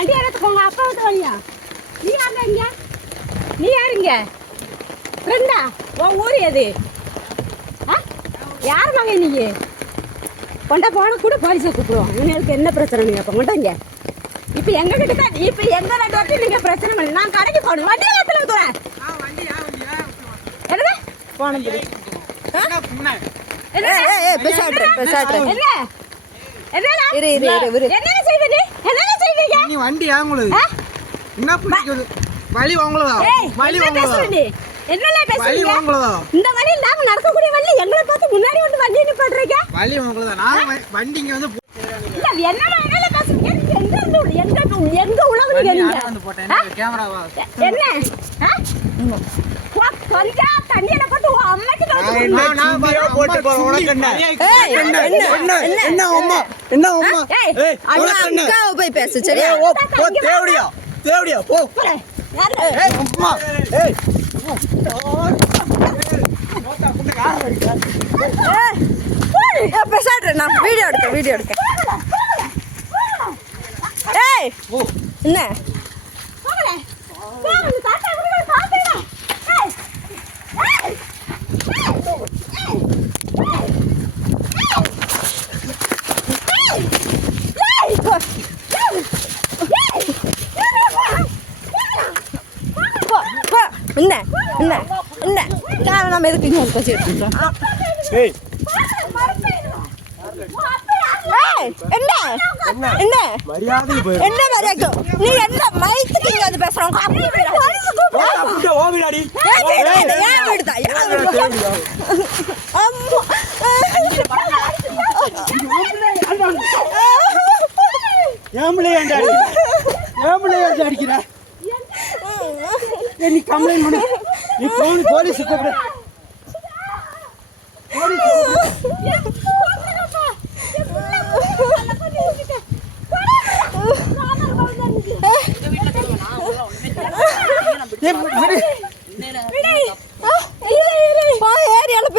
வண்டி எடுத்துக்கோ உங்க அப்பா விட்டு வழியா நீ யாருங்க இங்க நீ யாருங்க ஃப்ரெண்டா உன் ஊர் எது யார் மகன் நீங்க கொண்டா போன கூட போலீஸை கூப்பிடுவோம் உங்களுக்கு என்ன பிரச்சனை நீங்க அப்போ கொண்டாங்க இப்போ எங்க கிட்ட தான் இப்போ எங்க ரெண்டு வட்டி நீங்க பிரச்சனை பண்ணி நான் கடைக்கு போகணும் வண்டி இடத்துல தூரேன் என்னது போன வண்டி என்ன பிடிக்குது வழி வாங்கலதா வழி வாங்கலதா என்னல பேசுறீங்க இந்த வழி நாம நடக்கக்கூடிய வழி எங்களை பார்த்து முன்னாடி வந்து வண்டி நிப்பாட்றீங்க வழி வாங்கலதா நான் வண்டிங்க வந்து இல்ல என்னல பேசுறீங்க எங்க உலகுறீங்க நீங்க வந்து போட்டேன் கேமராவா என்ன கொஞ்சா தண்ணியில போட்டு அம்மாக்கு நான் போட்டு போறேன் உனக்கு என்ன அம்மா என்ன அம்மா ஏய் அக்காவை போய் பேசு சரியா போ தேவடியா போ ஏய் அம்மா ஏய் பேசாடுறேன் நான் வீடியோ எடுக்க ஏய் என்ன என்ன என்ன என்ன காரணம் எதுக்கு இங்கே வச்சு எடுத்துக்கிறோம் என்ன என்ன மரியாதை என்ன மரியாதை நீ என்ன மைத்துக்கு இங்க வந்து பேசுறோம் அடிக்கிற நீ கம்ப்ளைண்ட் பண்ணு நீ போலீஸ் கூப்பிடு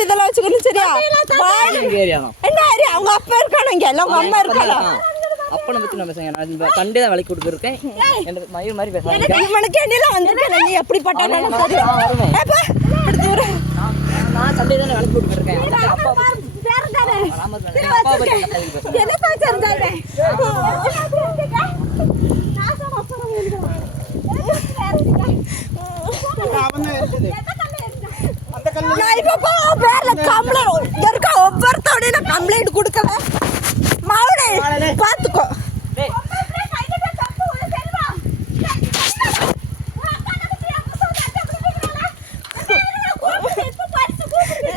இதெல்லாம் வச்சுக்கணும் சரியா என்ன ஏரியா அவங்க அப்பா இருக்கானு இங்க எல்லாம் உங்க அம்மா இருக்காளா அப்பனை பத்தி நான் பேசுறேன் நான் சண்டே தான் வேலைக்கு கொடுத்துருக்கேன் எனக்கு மயூர் மாதிரி பேசுறேன் இவனுக்கு எண்ணெல்லாம் வந்திருக்கேன் நீ எப்படி பட்டாலும் நான் சண்டே தான் வேலைக்கு கொடுத்துருக்கேன் அப்பா ஒவ்வொருத்தோட கம்ப்ளைண்ட் கொடுக்கல மாவுடே பாத்துக்கோ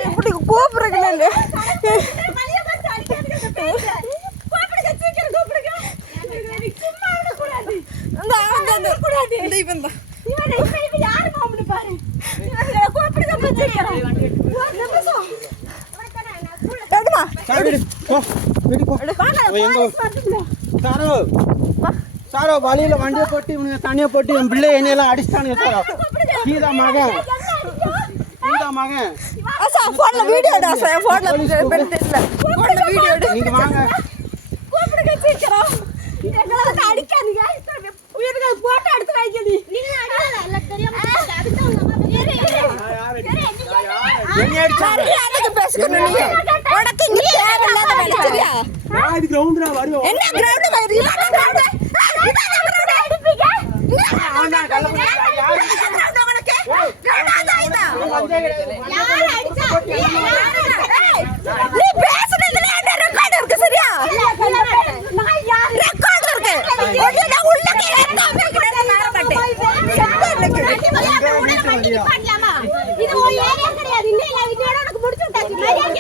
இப்படி கூப்பிடுறீங்களே சாரோ வழியில வண்டியை போட்டு இவனுங்க தண்ணியை போட்டு என் பிள்ளை என்னையெல்லாம் அடிச்சிட்டானுங்க சாரோ கீதா மகன் வீடியோ நீங்க வாங்க அடிக்காதீங்க போட்டோ எடுத்து வைக்கணும்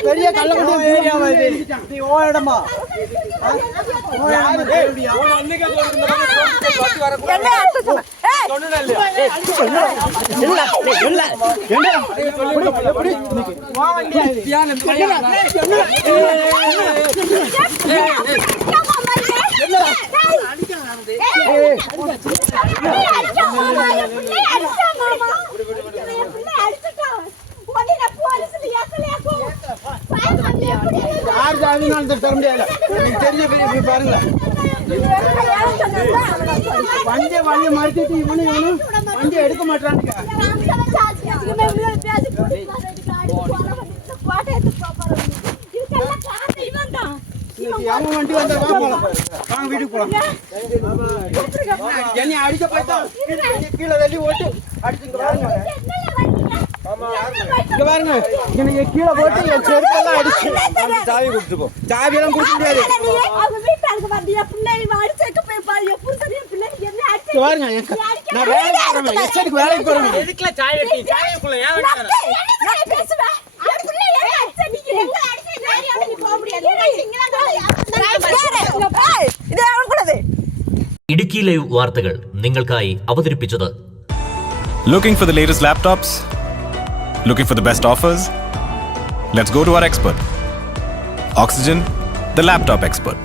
பெரிய கள்ளக்குடி ஏரியாவா இது நீ ஓ இடமா யார் ஜாமீனாலும் தர முடியாது. நீங்க தெரிஞ்ச பெரிய பாருங்க. வண்டியை மறுத்துட்டு இவனு வண்டி எடுக்க மாட்டானுங்க. அவன் வண்டி வந்தா வாங்க வீட்டுக்கு போலாம். என்னை அடிக்க போயிட்டா கீழே தள்ளி ஓட்டு அடிச்சுங்க பாருங்க. இங்க பாருங்க, எனக்கு கீழே போட்டு என் செருப்பெல்லாம் அடிச்சு சாவி கொடுத்து போ. சாவி எல்லாம் கொடுக்க முடியாது. பாருங்க, நான் வேலைக்கு போறேன். எஸ்டேட்டுக்கு வேலைக்கு போறேன். எதுக்குல சாய் வெட்டி சாயக்குள்ள ஏன் வெட்டானே ഇടുക്കി ലൈവ് വാർത്തകൾ നിങ്ങൾക്കായി അവതരിപ്പിച്ചത് Looking for the latest laptops? Looking for the best offers? Let's go to our expert. Oxygen, the laptop expert.